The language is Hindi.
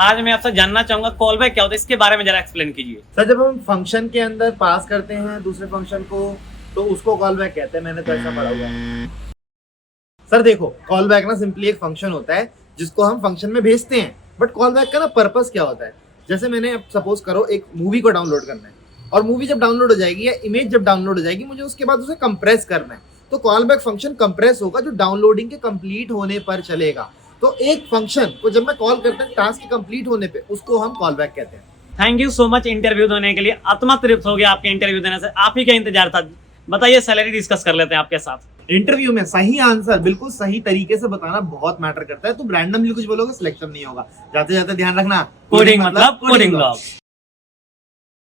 आज मैं आपसे जानना चाहूंगा कॉल बैक क्या होता है, इसके बारे में जरा एक्सप्लेन कीजिए। सर जब हम फंक्शन के अंदर पास करते हैं दूसरे फंक्शन को तो उसको कॉल बैक कहते हैं, मैंने तो ऐसा पढ़ा हुआ है। सर देखो, कॉल बैक ना सिंपली एक फंक्शन होता है जिसको हम फंक्शन में भेजते हैं, बट कॉल बैक का ना पर्पस क्या होता है। जैसे मैंने अब सपोज करो एक मूवी को डाउनलोड करना है, और मूवी जब डाउनलोड हो जाएगी या इमेज जब डाउनलोड हो जाएगी, मुझे उसके बाद उसे कंप्रेस करना है, तो कॉल बैक फंक्शन कंप्रेस होगा जो डाउनलोडिंग के कंप्लीट होने पर चलेगा। तो एक फंक्शन को जब मैं कॉल करता हूँ टास्क के कंप्लीट होने पे, उसको हम कॉल बैक कहते हैं। Thank you so much interview देने के लिए, आत्मा तृप्त हो गया आपके इंटरव्यू देने से, आप ही का इंतजार था। बताइए सैलरी डिस्कस कर लेते हैं आपके साथ। इंटरव्यू में सही आंसर बिल्कुल सही तरीके से बताना बहुत मैटर करता है। तुम रैंडमली कुछ बोलोगे सिलेक्शन नहीं होगा। जाते जाते ध्यान रखना, कोडिंग मतलब कोडिंग ब्लॉग।